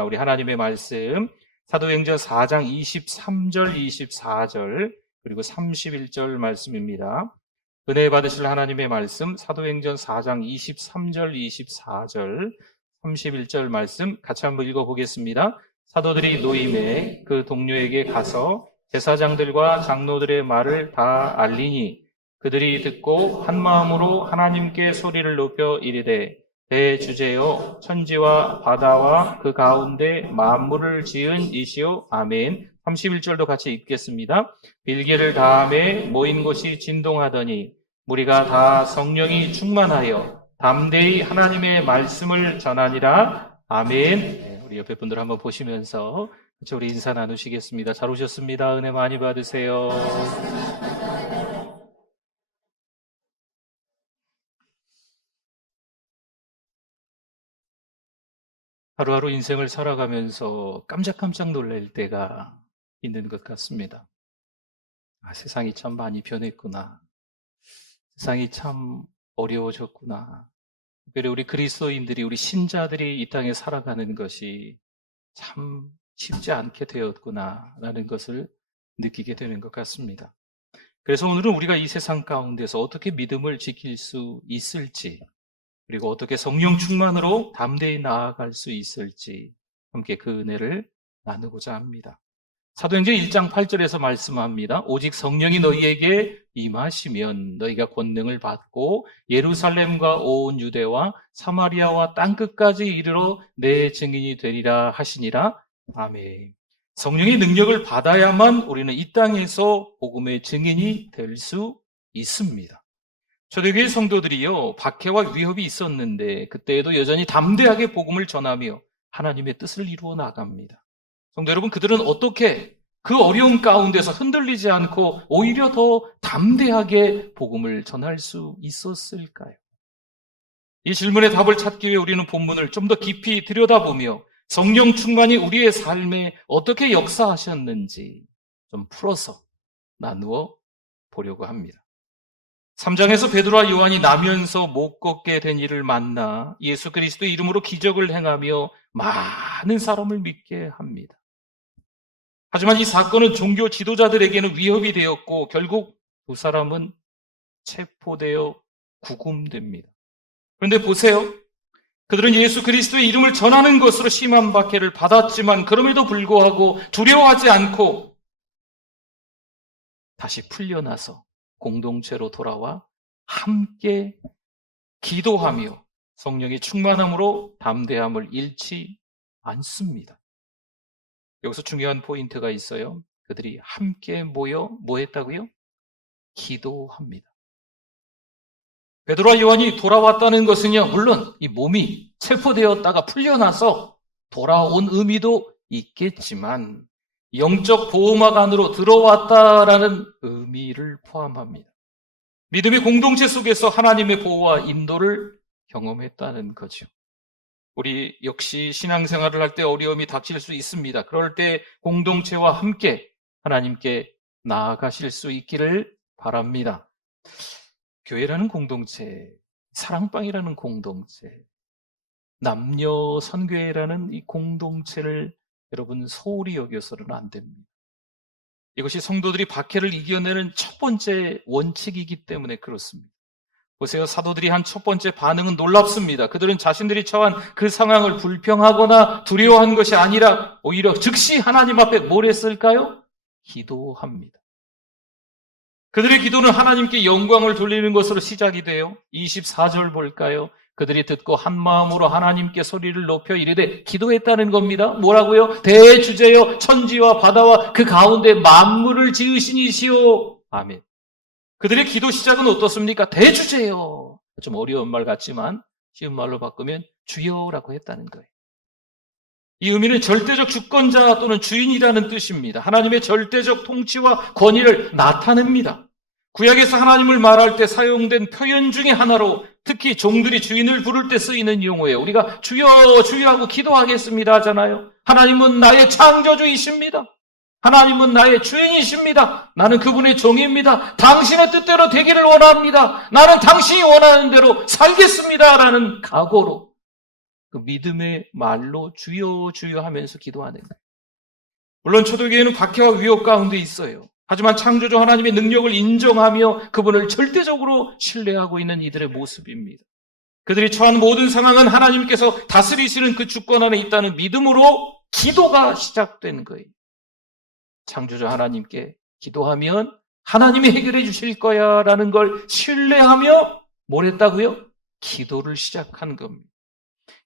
하겠습니다. 우리 하나님의 말씀 사도행전 4장 23절, 24절 그리고 31절 말씀입니다. 은혜 받으실 하나님의 말씀 사도행전 4장 23절, 24절, 31절 말씀 같이 한번 읽어보겠습니다. 사도들이 노임에 그 동료에게 가서 제사장들과 장로들의 말을 다 알리니 그들이 듣고 한 마음으로 하나님께 소리를 높여 이르되 대주제여 천지와 바다와 그 가운데 만물을 지은 이시오. 아멘. 31절도 같이 읽겠습니다. 빌기를 다함에 모인 곳이 진동하더니 무리가 다 성령이 충만하여 담대히 하나님의 말씀을 전하니라. 아멘. 우리 옆에 분들 한번 보시면서 우리 인사 나누시겠습니다. 잘 오셨습니다. 은혜 많이 받으세요. 하루하루 인생을 살아가면서 깜짝깜짝 놀랄 때가 있는 것 같습니다. 세상이 참 많이 변했구나. 세상이 참 어려워졌구나. 특별히 우리 그리스도인들이, 우리 신자들이 이 땅에 살아가는 것이 참 쉽지 않게 되었구나라는 것을 느끼게 되는 것 같습니다. 그래서 오늘은 우리가 이 세상 가운데서 어떻게 믿음을 지킬 수 있을지, 그리고 어떻게 성령 충만으로 담대히 나아갈 수 있을지 함께 그 은혜를 나누고자 합니다. 사도행전 1장 8절에서 말씀합니다. 오직 성령이 너희에게 임하시면 너희가 권능을 받고 예루살렘과 온 유대와 사마리아와 땅끝까지 이르러 내 증인이 되리라 하시니라. 아멘. 성령의 능력을 받아야만 우리는 이 땅에서 복음의 증인이 될 수 있습니다. 초대교회 성도들이요, 박해와 위협이 있었는데 그때에도 여전히 담대하게 복음을 전하며 하나님의 뜻을 이루어 나갑니다. 성도 여러분, 그들은 어떻게 그 어려움 가운데서 흔들리지 않고 오히려 더 담대하게 복음을 전할 수 있었을까요? 이 질문의 답을 찾기 위해 우리는 본문을 좀 더 깊이 들여다보며 성령 충만이 우리의 삶에 어떻게 역사하셨는지 좀 풀어서 나누어 보려고 합니다. 3장에서 베드로와 요한이 나면서 못 걷게 된 이를 만나 예수 그리스도의 이름으로 기적을 행하며 많은 사람을 믿게 합니다. 하지만 이 사건은 종교 지도자들에게는 위협이 되었고 결국 두 사람은 체포되어 구금됩니다. 그런데 보세요. 그들은 예수 그리스도의 이름을 전하는 것으로 심한 박해를 받았지만 그럼에도 불구하고 두려워하지 않고 다시 풀려나서 공동체로 돌아와 함께 기도하며 성령의 충만함으로 담대함을 잃지 않습니다. 여기서 중요한 포인트가 있어요. 그들이 함께 모여 뭐 했다고요? 기도합니다. 베드로와 요한이 돌아왔다는 것은요, 물론 이 몸이 체포되었다가 풀려나서 돌아온 의미도 있겠지만 영적 보호막 안으로 들어왔다라는 의미를 포함합니다. 믿음의 공동체 속에서 하나님의 보호와 인도를 경험했다는 거죠. 우리 역시 신앙생활을 할 때 어려움이 닥칠 수 있습니다. 그럴 때 공동체와 함께 하나님께 나아가실 수 있기를 바랍니다. 교회라는 공동체, 사랑방이라는 공동체, 남녀 선교회라는 이 공동체를 여러분 소홀히 여겨서는 안 됩니다. 이것이 성도들이 박해를 이겨내는 첫 번째 원칙이기 때문에 그렇습니다. 보세요. 사도들이 한 첫 번째 반응은 놀랍습니다. 그들은 자신들이 처한 그 상황을 불평하거나 두려워한 것이 아니라 오히려 즉시 하나님 앞에 뭘 했을까요? 기도합니다. 그들의 기도는 하나님께 영광을 돌리는 것으로 시작이 돼요. 24절 볼까요? 그들이 듣고 한 마음으로 하나님께 소리를 높여 이르되 기도했다는 겁니다. 뭐라고요? 대주제여 천지와 바다와 그 가운데 만물을 지으신 이시오. 아멘. 그들의 기도 시작은 어떻습니까? 대주제여. 좀 어려운 말 같지만 쉬운 말로 바꾸면 주여라고 했다는 거예요. 이 의미는 절대적 주권자 또는 주인이라는 뜻입니다. 하나님의 절대적 통치와 권위를 나타냅니다. 구약에서 하나님을 말할 때 사용된 표현 중에 하나로 특히 종들이 주인을 부를 때 쓰이는 용어예요. 우리가 주여 주여 하고 기도하겠습니다 하잖아요. 하나님은 나의 창조주이십니다. 하나님은 나의 주인이십니다. 나는 그분의 종입니다. 당신의 뜻대로 되기를 원합니다. 나는 당신이 원하는 대로 살겠습니다 라는 각오로 그 믿음의 말로 주여 주여 하면서 기도하는 거예요. 물론 초대교회는 박해와 위협 가운데 있어요. 하지만 창조주 하나님의 능력을 인정하며 그분을 절대적으로 신뢰하고 있는 이들의 모습입니다. 그들이 처한 모든 상황은 하나님께서 다스리시는 그 주권 안에 있다는 믿음으로 기도가 시작된 거예요. 창조주 하나님께 기도하면 하나님이 해결해 주실 거야 라는 걸 신뢰하며 뭘 했다고요? 기도를 시작한 겁니다.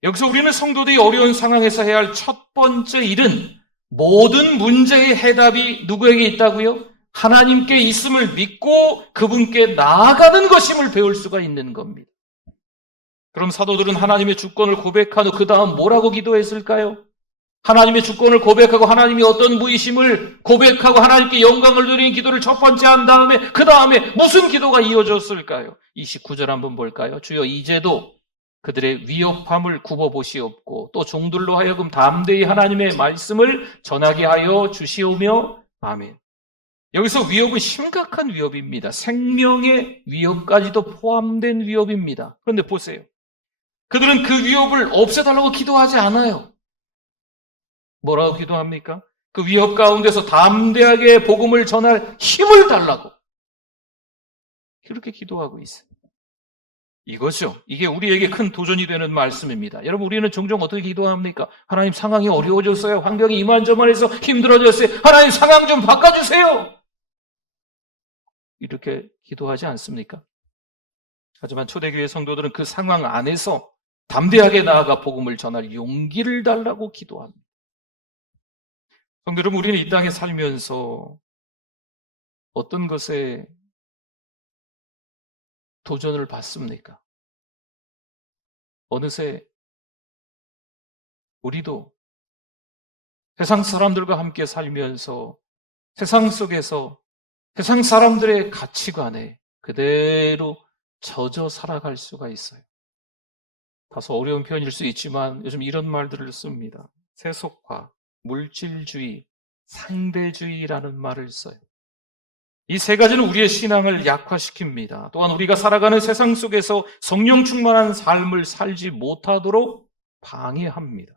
여기서 우리는 성도들이 어려운 상황에서 해야 할 첫 번째 일은 모든 문제의 해답이 누구에게 있다고요? 하나님께 있음을 믿고 그분께 나아가는 것임을 배울 수가 있는 겁니다. 그럼 사도들은 하나님의 주권을 고백한 후 그 다음 뭐라고 기도했을까요? 하나님의 주권을 고백하고 하나님이 어떤 분이심을 고백하고 하나님께 영광을 드리는 기도를 첫 번째 한 다음에 그 다음에 무슨 기도가 이어졌을까요? 29절 한번 볼까요? 주여 이제도 그들의 위협함을 굽어보시옵고 또 종들로 하여금 담대히 하나님의 말씀을 전하게 하여 주시오며 아멘. 여기서 위협은 심각한 위협입니다. 생명의 위협까지도 포함된 위협입니다. 그런데 보세요. 그들은 그 위협을 없애달라고 기도하지 않아요. 뭐라고 기도합니까? 그 위협 가운데서 담대하게 복음을 전할 힘을 달라고 그렇게 기도하고 있어요. 이거죠. 이게 우리에게 큰 도전이 되는 말씀입니다. 여러분, 우리는 종종 어떻게 기도합니까? 하나님 상황이 어려워졌어요. 환경이 이만저만해서 힘들어졌어요. 하나님 상황 좀 바꿔주세요. 이렇게 기도하지 않습니까? 하지만 초대교회 성도들은 그 상황 안에서 담대하게 나아가 복음을 전할 용기를 달라고 기도합니다. 성도 여러분, 우리는 이 땅에 살면서 어떤 것에 도전을 받습니까? 어느새 우리도 세상 사람들과 함께 살면서 세상 속에서 세상 사람들의 가치관에 그대로 젖어 살아갈 수가 있어요. 다소 어려운 표현일 수 있지만 요즘 이런 말들을 씁니다. 세속화, 물질주의, 상대주의라는 말을 써요. 이 세 가지는 우리의 신앙을 약화시킵니다. 또한 우리가 살아가는 세상 속에서 성령 충만한 삶을 살지 못하도록 방해합니다.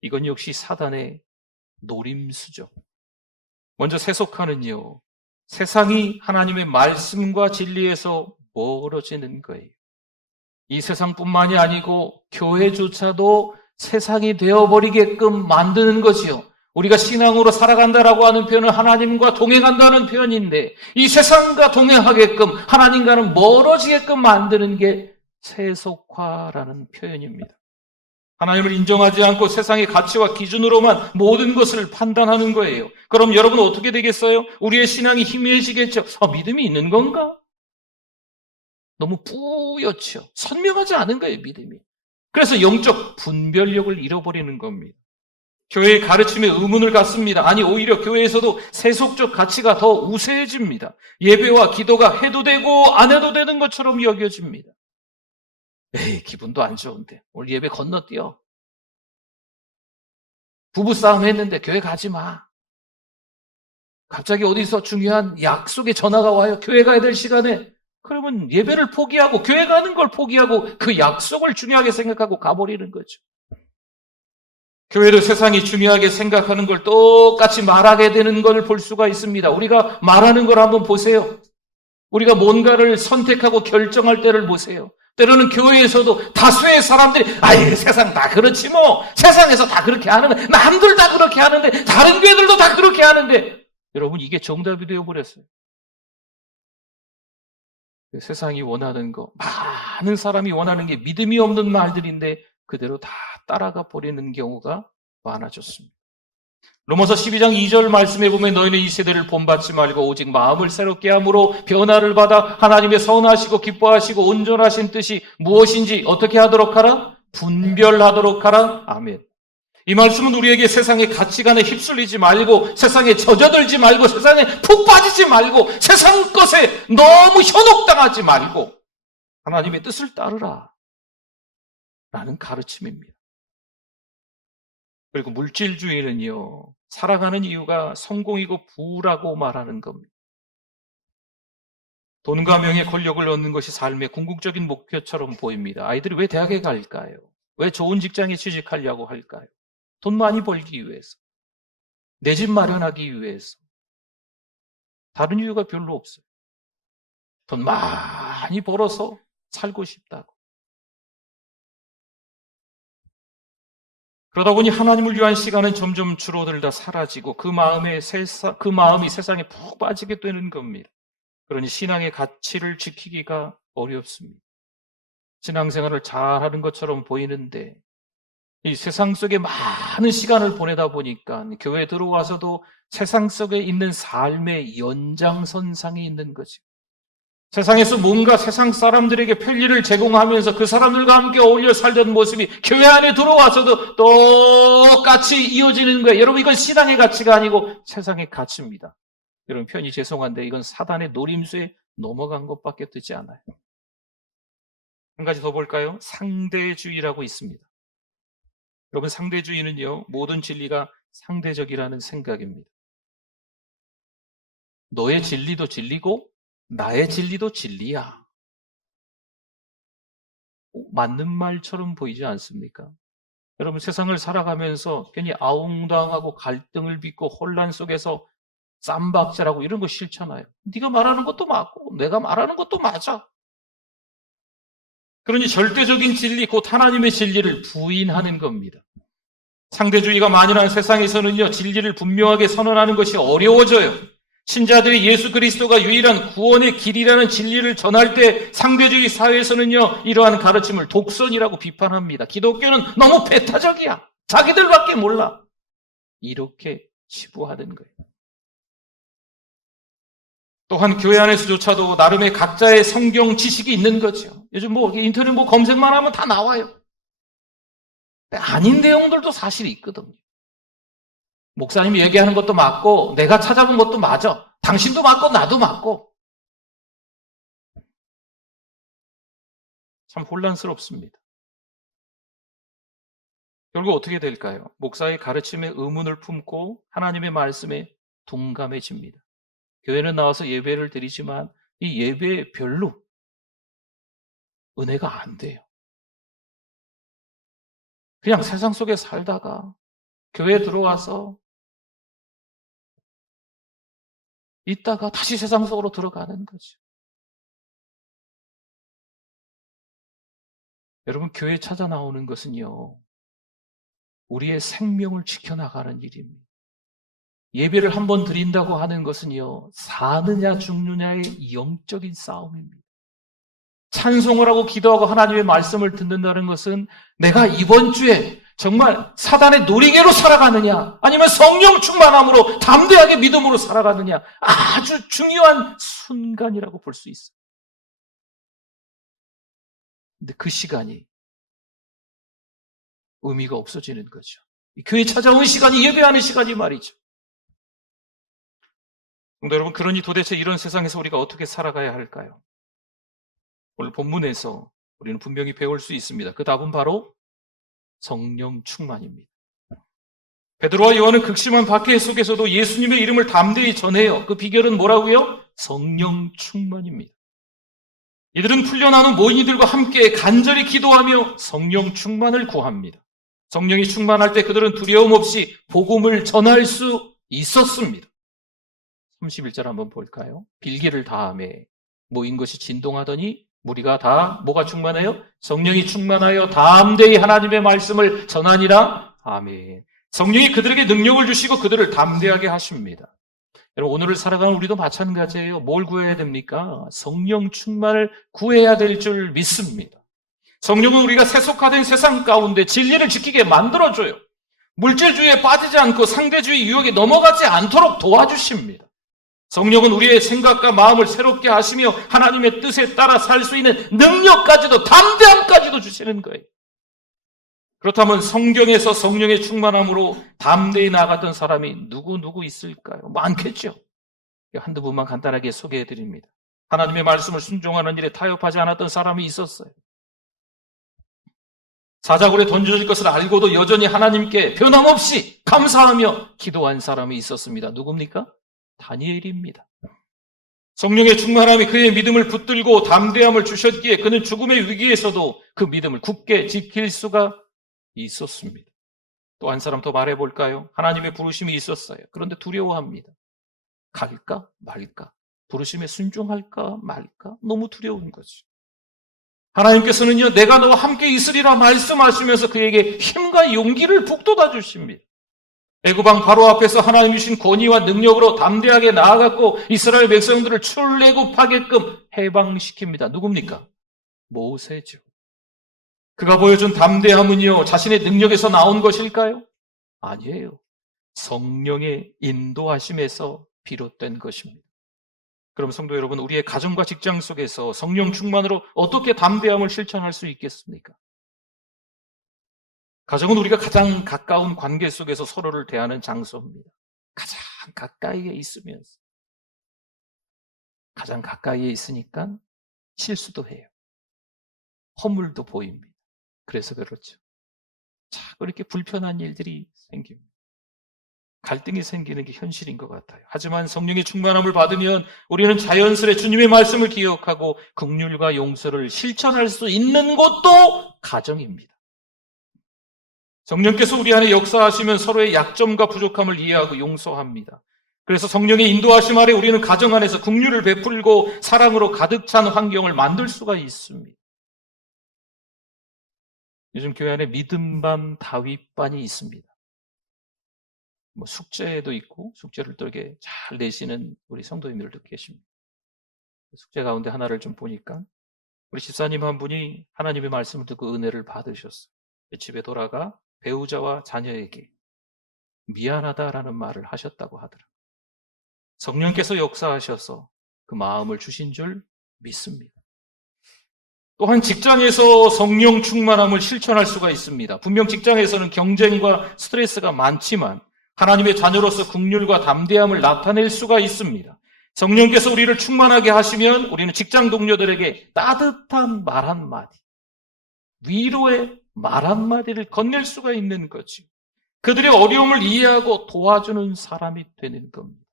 이건 역시 사단의 노림수죠. 먼저 세속화는요, 세상이 하나님의 말씀과 진리에서 멀어지는 거예요. 이 세상뿐만이 아니고 교회조차도 세상이 되어버리게끔 만드는 것이요. 우리가 신앙으로 살아간다라고 하는 표현은 하나님과 동행한다는 표현인데 이 세상과 동행하게끔 하나님과는 멀어지게끔 만드는 게 세속화라는 표현입니다. 하나님을 인정하지 않고 세상의 가치와 기준으로만 모든 것을 판단하는 거예요. 그럼 여러분 어떻게 되겠어요? 우리의 신앙이 희미해지겠죠. 믿음이 있는 건가? 너무 뿌옇죠. 선명하지 않은 거예요, 믿음이. 그래서 영적 분별력을 잃어버리는 겁니다. 교회의 가르침에 의문을 갖습니다. 아니, 오히려 교회에서도 세속적 가치가 더 우세해집니다. 예배와 기도가 해도 되고 안 해도 되는 것처럼 여겨집니다. 에이, 기분도 안 좋은데 오늘 예배 건너뛰어. 부부싸움 했는데 교회 가지 마. 갑자기 어디서 중요한 약속의 전화가 와요. 교회 가야 될 시간에. 그러면 예배를 포기하고 교회 가는 걸 포기하고 그 약속을 중요하게 생각하고 가버리는 거죠. 교회도 세상이 중요하게 생각하는 걸 똑같이 말하게 되는 걸 볼 수가 있습니다. 우리가 말하는 걸 한번 보세요. 우리가 뭔가를 선택하고 결정할 때를 보세요. 때로는 교회에서도 다수의 사람들이 세상 다 그렇지 뭐. 세상에서 다 그렇게 하는 거야. 남들 다 그렇게 하는데 다른 교회들도 다 그렇게 하는데 여러분 이게 정답이 되어버렸어요. 세상이 원하는 거, 많은 사람이 원하는 게 믿음이 없는 말들인데 그대로 다 따라가 버리는 경우가 많아졌습니다. 로마서 12장 2절 말씀에 보면 너희는 이 세대를 본받지 말고 오직 마음을 새롭게 함으로 변화를 받아 하나님의 선하시고 기뻐하시고 온전하신 뜻이 무엇인지 어떻게 하도록 하라? 분별하도록 하라. 아멘. 이 말씀은 우리에게 세상의 가치관에 휩쓸리지 말고 세상에 젖어들지 말고 세상에 푹 빠지지 말고 세상 것에 너무 현혹당하지 말고 하나님의 뜻을 따르라 라는 가르침입니다. 그리고 물질주의는요, 살아가는 이유가 성공이고 부라고 말하는 겁니다. 돈과 명예, 권력을 얻는 것이 삶의 궁극적인 목표처럼 보입니다. 아이들이 왜 대학에 갈까요? 왜 좋은 직장에 취직하려고 할까요? 돈 많이 벌기 위해서. 내 집 마련하기 위해서. 다른 이유가 별로 없어요. 돈 많이 벌어서 살고 싶다고. 그러다 보니 하나님을 위한 시간은 점점 줄어들다 사라지고 그 마음이 세상에 푹 빠지게 되는 겁니다. 그러니 신앙의 가치를 지키기가 어렵습니다. 신앙생활을 잘하는 것처럼 보이는데 이 세상 속에 많은 시간을 보내다 보니까 교회에 들어와서도 세상 속에 있는 삶의 연장선상에 있는 거죠. 세상에서 뭔가 세상 사람들에게 편리를 제공하면서 그 사람들과 함께 어울려 살던 모습이 교회 안에 들어와서도 똑같이 이어지는 거예요. 여러분, 이건 신앙의 가치가 아니고 세상의 가치입니다. 여러분, 편히 죄송한데 이건 사단의 노림수에 넘어간 것밖에 되지 않아요. 한 가지 더 볼까요? 상대주의라고 있습니다. 여러분, 상대주의는요, 모든 진리가 상대적이라는 생각입니다. 너의 진리도 진리고 나의 진리도 진리야. 맞는 말처럼 보이지 않습니까? 여러분, 세상을 살아가면서 괜히 아웅다웅하고 갈등을 빚고 혼란 속에서 쌈박질하고 이런 거 싫잖아요. 네가 말하는 것도 맞고 내가 말하는 것도 맞아. 그러니 절대적인 진리, 곧 하나님의 진리를 부인하는 겁니다. 상대주의가 만연한 세상에서는요, 진리를 분명하게 선언하는 것이 어려워져요. 신자들이 예수 그리스도가 유일한 구원의 길이라는 진리를 전할 때 상대주의 사회에서는요, 이러한 가르침을 독선이라고 비판합니다. 기독교는 너무 배타적이야. 자기들밖에 몰라. 이렇게 치부하는 거예요. 또한 교회 안에서조차도 나름의 각자의 성경 지식이 있는 거죠. 요즘 인터넷 검색만 하면 다 나와요. 아닌 내용들도 사실 있거든요. 목사님이 얘기하는 것도 맞고 내가 찾아본 것도 맞아. 당신도 맞고 나도 맞고. 참 혼란스럽습니다. 결국 어떻게 될까요? 목사의 가르침에 의문을 품고 하나님의 말씀에 동감해집니다. 교회는 나와서 예배를 드리지만 이 예배에 별로 은혜가 안 돼요. 그냥 세상 속에 살다가 교회에 들어와서 있다가 다시 세상 속으로 들어가는 거죠. 여러분, 교회에 찾아 나오는 것은요, 우리의 생명을 지켜나가는 일입니다. 예배를 한번 드린다고 하는 것은요, 사느냐 죽느냐의 영적인 싸움입니다. 찬송을 하고 기도하고 하나님의 말씀을 듣는다는 것은 내가 이번 주에 정말 사단의 놀이개로 살아가느냐 아니면 성령 충만함으로 담대하게 믿음으로 살아가느냐, 아주 중요한 순간이라고 볼 수 있어요. 근데 그 시간이 의미가 없어지는 거죠. 교회에 찾아온 시간이 예배하는 시간이 말이죠. 근데 여러분, 그러니 도대체 이런 세상에서 우리가 어떻게 살아가야 할까요? 오늘 본문에서 우리는 분명히 배울 수 있습니다. 그 답은 바로 성령 충만입니다. 베드로와 요한은 극심한 박해 속에서도 예수님의 이름을 담대히 전해요. 그 비결은 뭐라고요? 성령 충만입니다. 이들은 풀려나는 모인이들과 함께 간절히 기도하며 성령 충만을 구합니다. 성령이 충만할 때 그들은 두려움 없이 복음을 전할 수 있었습니다. 31절 한번 볼까요? 빌기를 다하매 모인 것이 진동하더니 무리가 다 뭐가 충만해요? 성령이 충만하여 담대히 하나님의 말씀을 전하니라. 아멘. 성령이 그들에게 능력을 주시고 그들을 담대하게 하십니다. 여러분, 오늘을 살아가는 우리도 마찬가지예요. 뭘 구해야 됩니까? 성령 충만을 구해야 될 줄 믿습니다. 성령은 우리가 세속화된 세상 가운데 진리를 지키게 만들어줘요. 물질주의에 빠지지 않고 상대주의 유혹에 넘어가지 않도록 도와주십니다. 성령은 우리의 생각과 마음을 새롭게 하시며 하나님의 뜻에 따라 살 수 있는 능력까지도, 담대함까지도 주시는 거예요. 그렇다면 성경에서 성령의 충만함으로 담대히 나아갔던 사람이 누구 있을까요? 많겠죠. 한두 분만 간단하게 소개해드립니다. 하나님의 말씀을 순종하는 일에 타협하지 않았던 사람이 있었어요. 사자굴에 던져질 것을 알고도 여전히 하나님께 변함없이 감사하며 기도한 사람이 있었습니다. 누굽니까? 다니엘입니다. 성령의 충만함이 그의 믿음을 붙들고 담대함을 주셨기에 그는 죽음의 위기에서도 그 믿음을 굳게 지킬 수가 있었습니다. 또 한 사람 더 말해볼까요? 하나님의 부르심이 있었어요. 그런데 두려워합니다. 갈까 말까? 부르심에 순종할까 말까? 너무 두려운 거죠. 하나님께서는요, 내가 너와 함께 있으리라 말씀하시면서 그에게 힘과 용기를 북돋아 주십니다. 애굽왕 바로 앞에서 하나님 주신 권위와 능력으로 담대하게 나아갔고 이스라엘 백성들을 출애굽하게끔 해방시킵니다. 누굽니까? 모세죠. 그가 보여준 담대함은요, 자신의 능력에서 나온 것일까요? 아니에요. 성령의 인도하심에서 비롯된 것입니다. 그럼 성도 여러분, 우리의 가정과 직장 속에서 성령 충만으로 어떻게 담대함을 실천할 수 있겠습니까? 가정은 우리가 가장 가까운 관계 속에서 서로를 대하는 장소입니다. 가장 가까이에 있으면서. 가장 가까이에 있으니까 실수도 해요. 허물도 보입니다. 그래서 그렇죠. 자꾸 이렇게 불편한 일들이 생깁니다. 갈등이 생기는 게 현실인 것 같아요. 하지만 성령의 충만함을 받으면 우리는 자연스레 주님의 말씀을 기억하고 긍휼과 용서를 실천할 수 있는 곳도 가정입니다. 성령께서 우리 안에 역사하시면 서로의 약점과 부족함을 이해하고 용서합니다. 그래서 성령의 인도하심 아래 우리는 가정 안에서 긍휼을 베풀고 사랑으로 가득 찬 환경을 만들 수가 있습니다. 요즘 교회 안에 믿음반, 다윗반이 있습니다. 숙제도 있고 숙제를 또 이렇게 잘 내시는 우리 성도님들도 계십니다. 숙제 가운데 하나를 좀 보니까 우리 집사님 한 분이 하나님의 말씀을 듣고 은혜를 받으셨어요. 집에 돌아가 배우자와 자녀에게 미안하다라는 말을 하셨다고 하더라고요. 성령께서 역사하셔서 그 마음을 주신 줄 믿습니다. 또한 직장에서 성령 충만함을 실천할 수가 있습니다. 분명 직장에서는 경쟁과 스트레스가 많지만 하나님의 자녀로서 긍휼과 담대함을 나타낼 수가 있습니다. 성령께서 우리를 충만하게 하시면 우리는 직장 동료들에게 따뜻한 말 한마디, 위로의 말 한마디를 건넬 수가 있는 거죠. 그들의 어려움을 이해하고 도와주는 사람이 되는 겁니다.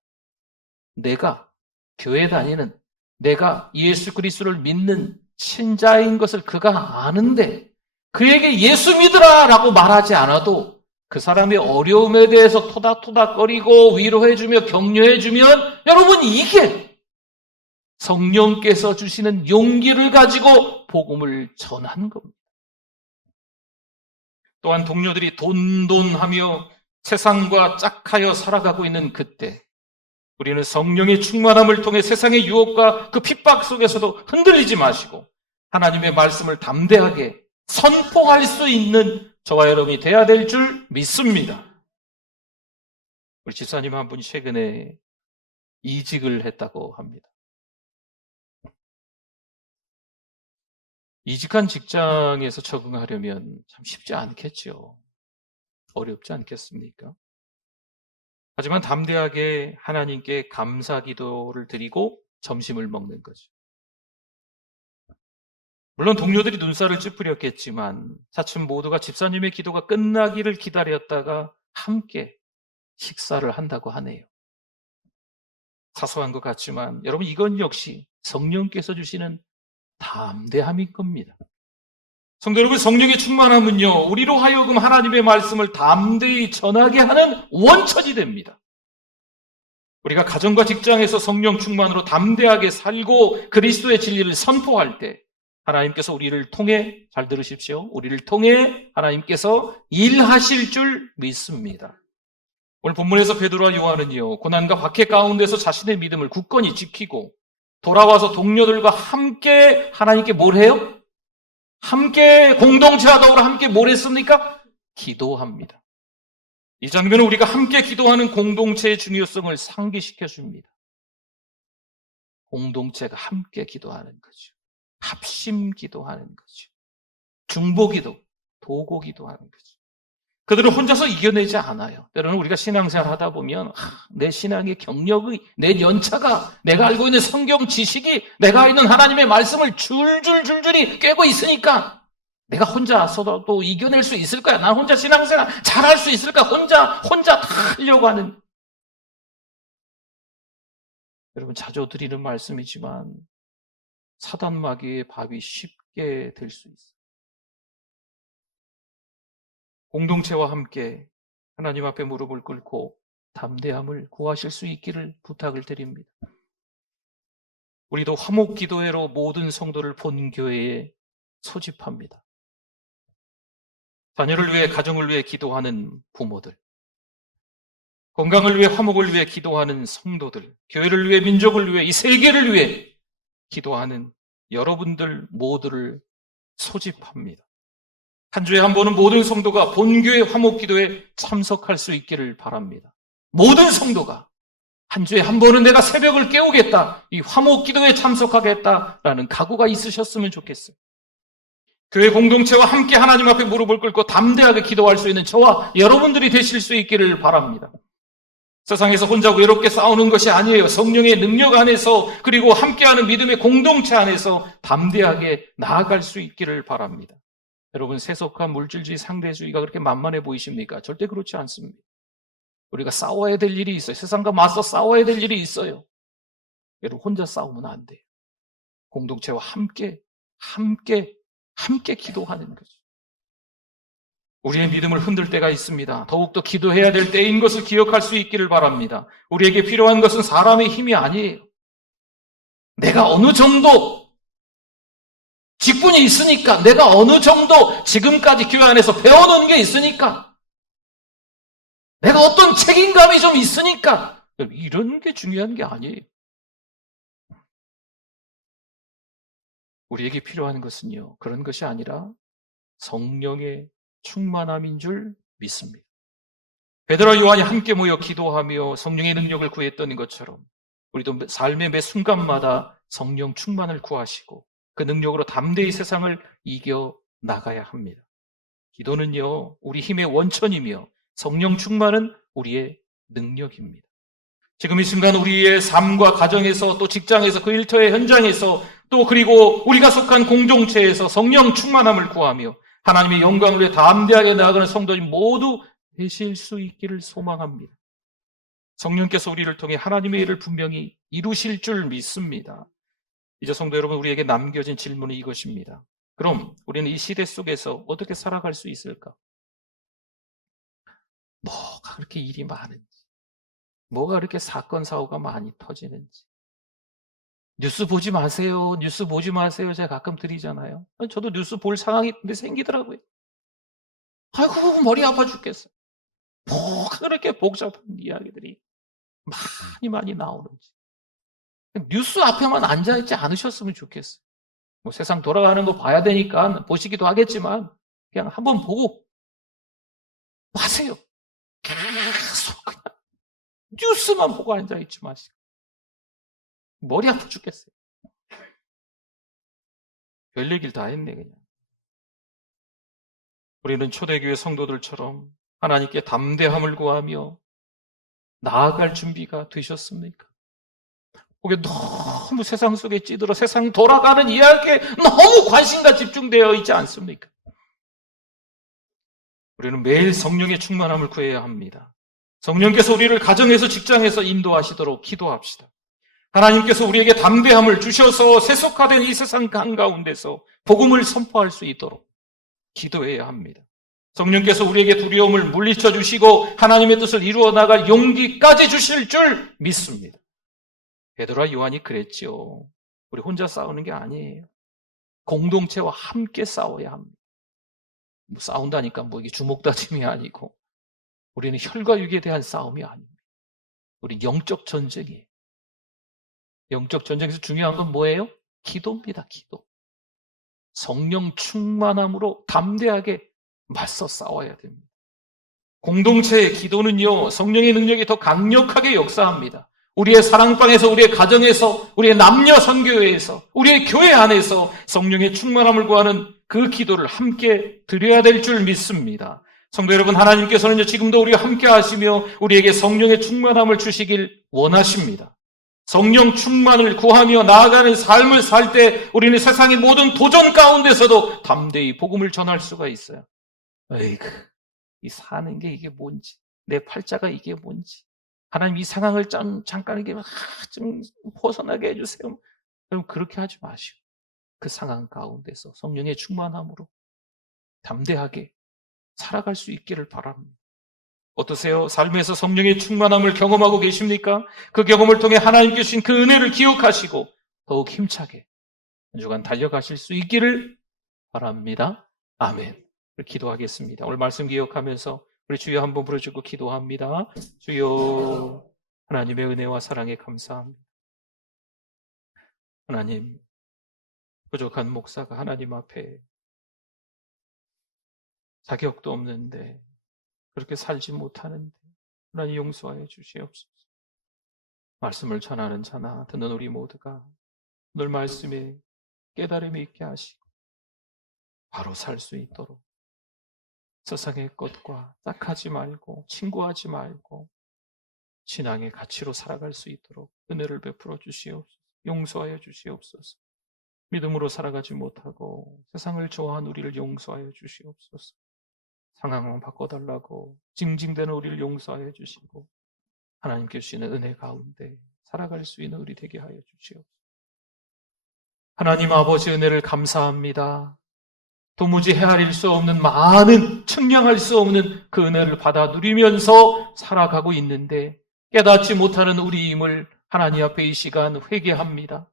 내가 교회 다니는, 내가 예수 그리스도를 믿는 신자인 것을 그가 아는데 그에게 예수 믿으라 라고 말하지 않아도 그 사람의 어려움에 대해서 토닥토닥거리고 위로해주며 격려해주면 여러분, 이게 성령께서 주시는 용기를 가지고 복음을 전하는 겁니다. 또한 동료들이 돈돈하며 세상과 짝하여 살아가고 있는 그때 우리는 성령의 충만함을 통해 세상의 유혹과 그 핍박 속에서도 흔들리지 마시고 하나님의 말씀을 담대하게 선포할 수 있는 저와 여러분이 돼야 될 줄 믿습니다. 우리 집사님 한 분이 최근에 이직을 했다고 합니다. 이직한 직장에서 적응하려면 참 쉽지 않겠죠. 어렵지 않겠습니까? 하지만 담대하게 하나님께 감사 기도를 드리고 점심을 먹는 거죠. 물론 동료들이 눈살을 찌푸렸겠지만 차츰 모두가 집사님의 기도가 끝나기를 기다렸다가 함께 식사를 한다고 하네요. 사소한 것 같지만 여러분, 이건 역시 성령께서 주시는 담대함인 겁니다. 성도 여러분, 성령의 충만함은요, 우리로 하여금 하나님의 말씀을 담대히 전하게 하는 원천이 됩니다. 우리가 가정과 직장에서 성령 충만으로 담대하게 살고 그리스도의 진리를 선포할 때 하나님께서 우리를 통해, 잘 들으십시오, 우리를 통해 하나님께서 일하실 줄 믿습니다. 오늘 본문에서 베드로와 요한은요, 고난과 박해 가운데서 자신의 믿음을 굳건히 지키고 돌아와서 동료들과 함께 하나님께 뭘 해요? 함께 공동체 하다고 함께 뭘 했습니까? 기도합니다. 이 장면은 우리가 함께 기도하는 공동체의 중요성을 상기시켜 줍니다. 공동체가 함께 기도하는 거죠. 합심 기도하는 거죠. 중보 기도, 도고 기도하는 거죠. 그들은 혼자서 이겨내지 않아요. 때로는 우리가 신앙생활 하다 보면 내 신앙의 경력이, 내 연차가, 내가 알고 있는 성경 지식이, 내가 있는 하나님의 말씀을 줄줄이 꿰고 있으니까 내가 혼자서도 이겨낼 수 있을 거야. 난 혼자 신앙생활 잘할 수 있을까? 혼자 다 하려고 하는. 여러분, 자주 드리는 말씀이지만 사단 마귀의 밥이 쉽게 될 수 있어요. 공동체와 함께 하나님 앞에 무릎을 꿇고 담대함을 구하실 수 있기를 부탁을 드립니다. 우리도 화목기도회로 모든 성도를 본교회에 소집합니다. 자녀를 위해, 가정을 위해 기도하는 부모들, 건강을 위해, 화목을 위해 기도하는 성도들, 교회를 위해, 민족을 위해, 이 세계를 위해 기도하는 여러분들 모두를 소집합니다. 한 주에 한 번은 모든 성도가 본교회 화목기도에 참석할 수 있기를 바랍니다. 모든 성도가 한 주에 한 번은 내가 새벽을 깨우겠다, 이 화목기도에 참석하겠다라는 각오가 있으셨으면 좋겠어요. 교회 공동체와 함께 하나님 앞에 무릎을 꿇고 담대하게 기도할 수 있는 저와 여러분들이 되실 수 있기를 바랍니다. 세상에서 혼자 외롭게 싸우는 것이 아니에요. 성령의 능력 안에서, 그리고 함께하는 믿음의 공동체 안에서 담대하게 나아갈 수 있기를 바랍니다. 여러분, 세속화, 물질주의, 상대주의가 그렇게 만만해 보이십니까? 절대 그렇지 않습니다. 우리가 싸워야 될 일이 있어요. 세상과 맞서 싸워야 될 일이 있어요. 여러분, 혼자 싸우면 안 돼요. 공동체와 함께 기도하는 거죠. 우리의 믿음을 흔들 때가 있습니다. 더욱더 기도해야 될 때인 것을 기억할 수 있기를 바랍니다. 우리에게 필요한 것은 사람의 힘이 아니에요. 내가 어느 정도 직분이 있으니까, 내가 어느 정도 지금까지 교회 안에서 배워놓은 게 있으니까, 내가 어떤 책임감이 좀 있으니까, 이런 게 중요한 게 아니에요. 우리에게 필요한 것은요, 그런 것이 아니라 성령의 충만함인 줄 믿습니다. 베드로와 요한이 함께 모여 기도하며 성령의 능력을 구했던 것처럼 우리도 삶의 매 순간마다 성령 충만을 구하시고 그 능력으로 담대히 세상을 이겨 나가야 합니다. 기도는요, 우리 힘의 원천이며 성령 충만은 우리의 능력입니다. 지금 이 순간 우리의 삶과 가정에서, 또 직장에서, 그 일터의 현장에서, 또 그리고 우리가 속한 공동체에서 성령 충만함을 구하며 하나님의 영광을 위해 담대하게 나아가는 성도님 모두 되실 수 있기를 소망합니다. 성령께서 우리를 통해 하나님의 일을 분명히 이루실 줄 믿습니다. 이제 성도 여러분, 우리에게 남겨진 질문은 이것입니다. 그럼 우리는 이 시대 속에서 어떻게 살아갈 수 있을까? 뭐가 그렇게 일이 많은지, 뭐가 그렇게 사건 사고가 많이 터지는지. 뉴스 보지 마세요. 뉴스 보지 마세요. 제가 가끔 드리잖아요. 저도 뉴스 볼 상황이 생기더라고요. 아이고, 머리 아파 죽겠어요. 뭐가 그렇게 복잡한 이야기들이 많이 나오는지. 뉴스 앞에만 앉아있지 않으셨으면 좋겠어요. 뭐 세상 돌아가는 거 봐야 되니까 보시기도 하겠지만 그냥 한번 보고 마세요. 계속 그냥 뉴스만 보고 앉아있지 마시고. 머리 아파 죽겠어요. 별 얘기를 다 했네 그냥. 우리는 초대교회 성도들처럼 하나님께 담대함을 구하며 나아갈 준비가 되셨습니까? 그게 너무 세상 속에 찌들어 세상 돌아가는 이야기에 너무 관심과 집중되어 있지 않습니까? 우리는 매일 성령의 충만함을 구해야 합니다. 성령께서 우리를 가정에서, 직장에서 인도하시도록 기도합시다. 하나님께서 우리에게 담대함을 주셔서 세속화된 이 세상 한가운데서 복음을 선포할 수 있도록 기도해야 합니다. 성령께서 우리에게 두려움을 물리쳐 주시고 하나님의 뜻을 이루어 나갈 용기까지 주실 줄 믿습니다. 베드로와 요한이 그랬죠. 우리 혼자 싸우는 게 아니에요. 공동체와 함께 싸워야 합니다. 뭐 싸운다니까 뭐 이게 주먹다짐이 아니고, 우리는 혈과 육에 대한 싸움이 아닙니다. 우리 영적 전쟁이에요. 영적 전쟁에서 중요한 건 뭐예요? 기도입니다. 기도. 성령 충만함으로 담대하게 맞서 싸워야 됩니다. 공동체의 기도는요, 성령의 능력이 더 강력하게 역사합니다. 우리의 사랑방에서, 우리의 가정에서, 우리의 남녀 선교회에서, 우리의 교회 안에서 성령의 충만함을 구하는 그 기도를 함께 드려야 될 줄 믿습니다. 성도 여러분, 하나님께서는요, 지금도 우리와 함께 하시며 우리에게 성령의 충만함을 주시길 원하십니다. 성령 충만을 구하며 나아가는 삶을 살 때 우리는 세상의 모든 도전 가운데서도 담대히 복음을 전할 수가 있어요. 에이그, 이 사는 게 이게 뭔지, 내 팔자가 이게 뭔지, 하나님 이 상황을 잠깐 이게 좀 벗어나게 해주세요. 그럼 그렇게 하지 마시고 그 상황 가운데서 성령의 충만함으로 담대하게 살아갈 수 있기를 바랍니다. 어떠세요? 삶에서 성령의 충만함을 경험하고 계십니까? 그 경험을 통해 하나님께 주신 그 은혜를 기억하시고 더욱 힘차게 한 주간 달려가실 수 있기를 바랍니다. 아멘. 기도하겠습니다. 오늘 말씀 기억하면서 우리 주여 한번 부르짖고 기도합니다. 주여, 하나님의 은혜와 사랑에 감사합니다. 하나님, 부족한 목사가 하나님 앞에 자격도 없는데 그렇게 살지 못하는데 하나님 용서하여 주시옵소서. 말씀을 전하는 자나 듣는 우리 모두가 오늘 말씀에 깨달음이 있게 하시고 바로 살 수 있도록 세상의 것과 짝하지 말고 친구하지 말고 신앙의 가치로 살아갈 수 있도록 은혜를 베풀어 주시옵소서. 용서하여 주시옵소서. 믿음으로 살아가지 못하고 세상을 좋아한 우리를 용서하여 주시옵소서. 상황만 바꿔달라고 징징대는 우리를 용서하여 주시고 하나님께 주시는 은혜 가운데 살아갈 수 있는 우리 되게 하여 주시옵소서. 하나님 아버지 은혜를 감사합니다. 도무지 헤아릴 수 없는 많은 측량할 수 없는 그 은혜를 받아 누리면서 살아가고 있는데 깨닫지 못하는 우리임을 하나님 앞에 이 시간 회개합니다.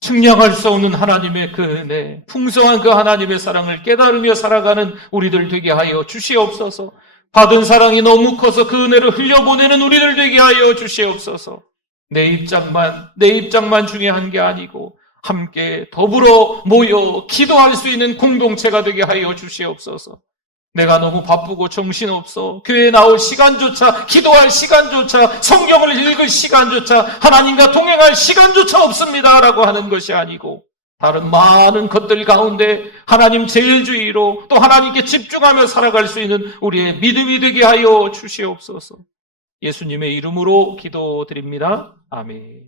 측량할 수 없는 하나님의 그 은혜, 풍성한 그 하나님의 사랑을 깨달으며 살아가는 우리들 되게 하여 주시옵소서. 받은 사랑이 너무 커서 그 은혜를 흘려보내는 우리들 되게 하여 주시옵소서. 내 입장만 중요한 게 아니고 함께 더불어 모여 기도할 수 있는 공동체가 되게 하여 주시옵소서. 내가 너무 바쁘고 정신없어 교회에 나올 시간조차, 기도할 시간조차, 성경을 읽을 시간조차, 하나님과 동행할 시간조차 없습니다 라고 하는 것이 아니고 다른 많은 것들 가운데 하나님 제일주의로 또 하나님께 집중하며 살아갈 수 있는 우리의 믿음이 되게 하여 주시옵소서. 예수님의 이름으로 기도드립니다. 아멘.